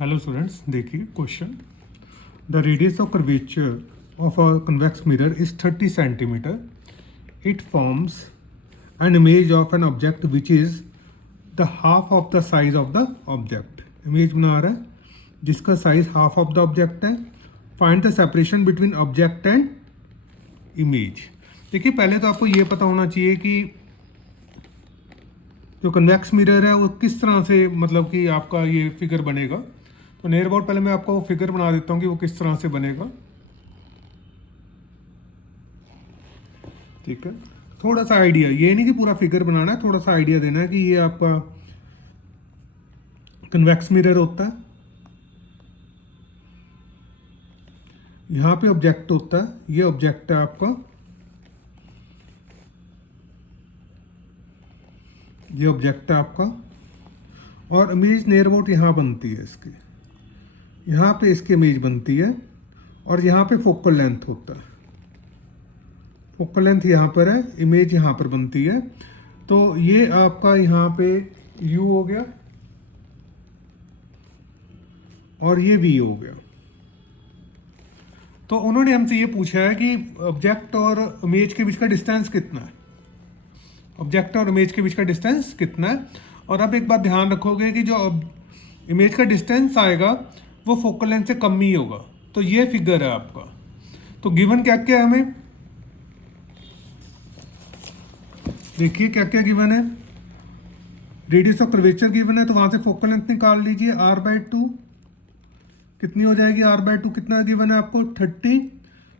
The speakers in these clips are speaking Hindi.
हेलो स्टूडेंट्स, देखिए question. The radius of curvature of a convex mirror is 30 centimetre. It forms an image of an object which is the half of the size of the object. Image बना रहा है जिसका size half of the object है. Find the separation between object and image. देखिए, पहले तो आपको ये पता होना चाहिए कि जो कन्वेक्स मिरर है वो किस तरह से, मतलब कि आपका ये फिगर बनेगा. तो नियर अबाउट पहले मैं आपको फिगर बना देता हूँ कि वो किस तरह से बनेगा. ठीक है, थोड़ा सा आइडिया, ये नहीं कि पूरा फिगर बनाना है, थोड़ा सा आइडिया देना है कि ये आपका कन्वेक्स मिरर होता है, यहाँ पे ऑब्जेक्ट होता है, ये ऑब्जेक्ट है आपका, ये ऑब्जेक्ट है आपका, और इमेज नियर अबाउट यहाँ बनती है इसकी, यहाँ पे इसकी इमेज बनती है, और यहाँ पे फोकल लेंथ होता है. फोकल लेंथ यहाँ पर है, इमेज यहाँ पर बनती है. तो ये आपका यहाँ पे U हो गया और ये V हो गया. तो उन्होंने हमसे ये पूछा है कि ऑब्जेक्ट और इमेज के बीच का डिस्टेंस कितना है. ऑब्जेक्ट और इमेज के बीच का डिस्टेंस कितना है. और अब एक बात ध्यान रखोगे कि जो इमेज का डिस्टेंस आएगा वो फोकल लेंथ से कम ही होगा. तो ये फिगर है आपका. तो गिवन क्या क्या है हमें, देखिए क्या क्या गिवन है. रेडियस ऑफ कर्वेचर गिवन है, तो वहां से फोकल लेंथ निकाल लीजिए. r/2 कितनी हो जाएगी? r/2 कितना गिवन है आपको? 30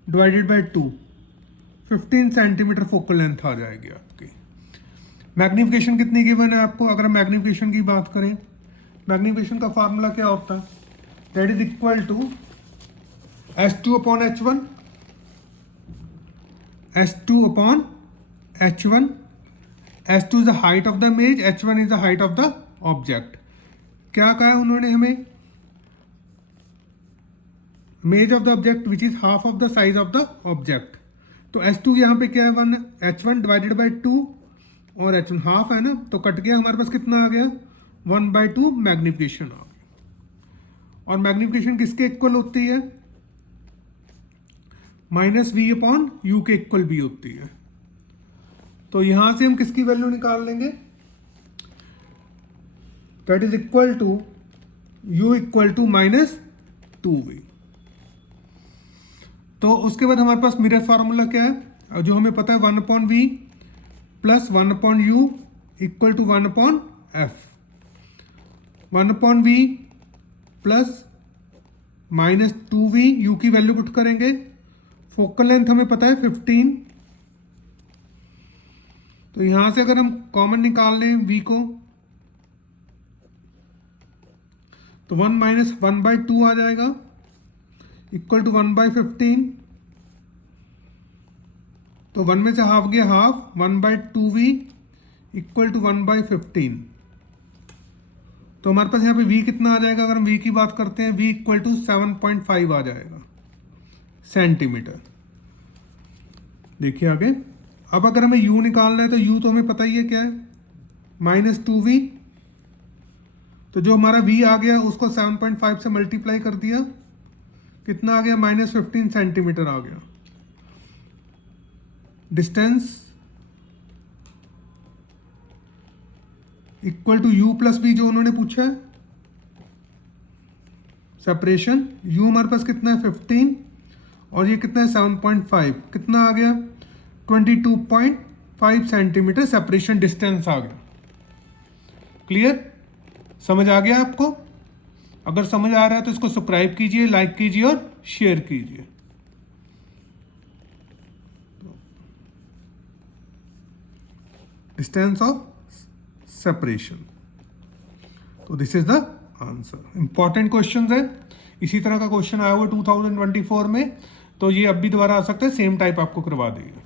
divided by 2, 15 centimetre focal length आ जाएगी आपकी. मैग्निफिकेशन कितनी गिवन है आपको? अगर हम मैग्निफिकेशन की बात करें, मैग्निफिकेशन का फार्मूला क्या होता है? That is equal to S2 upon H1, S2 upon H1. S2 is the height of the image, H1 is the height of the object. क्या कहा है उन्होंने हमें? Image of the object which is half of the size of the object. तो S2 यहाँ पे क्या है? 1. H1 डिवाइडेड बाई 2 और H1 हाफ है ना, तो कट गया. हमारे पास कितना आ गया? 1/2 मैग्निफिकेशन आ गया. और मैग्निफिकेशन किसके इक्वल होती है? -V अपॉन U के इक्वल भी होती है. तो यहां से हम किसकी वैल्यू निकाल लेंगे? That is equal to U equal to -2V. तो उसके बाद हमारे पास मिरर फार्मूला क्या है जो हमें पता है? 1/V plus 1/U equal to 1/F. 1/V plus -2V, U की वैल्यू पुट करेंगे. फोकल लेंथ हमें पता है 15. तो यहां से अगर हम कॉमन निकाल लें V को, तो 1 माइनस 1/2 आ जाएगा इक्वल टू 1/15. तो 1 में से हाफ गया हाफ, 1/2V इक्वल टू 1/15. तो हमारे पास यहाँ पे V कितना आ जाएगा? अगर हम V की बात करते हैं, V इक्वल टू 7.5 आ जाएगा सेंटीमीटर. देखिए आगे. अब अगर हमें U निकालना है तो U तो हमें पता ही है क्या है, -2V. तो जो हमारा V आ गया उसको 7.5 से मल्टीप्लाई कर दिया, कितना आ गया? -15 सेंटीमीटर आ गया. Distance equal to U plus V जो उन्होंने पूछा है. सेपरेशन U हमारे पास कितना है? 15 और ये कितना है? 7.5. कितना आ गया? 22.5 सेंटीमीटर सेपरेशन डिस्टेंस आ गया. क्लियर? समझ आ गया आपको? अगर समझ आ रहा है तो इसको सब्सक्राइब कीजिए, लाइक कीजिए और शेयर कीजिए. Distance of separation. तो this is the answer. Important question है. इसी तरह का क्वेश्चन आया हुआ 2024 में, तो ये अब भी दोबारा आ सकता है, सेम टाइप आपको करवा देगा.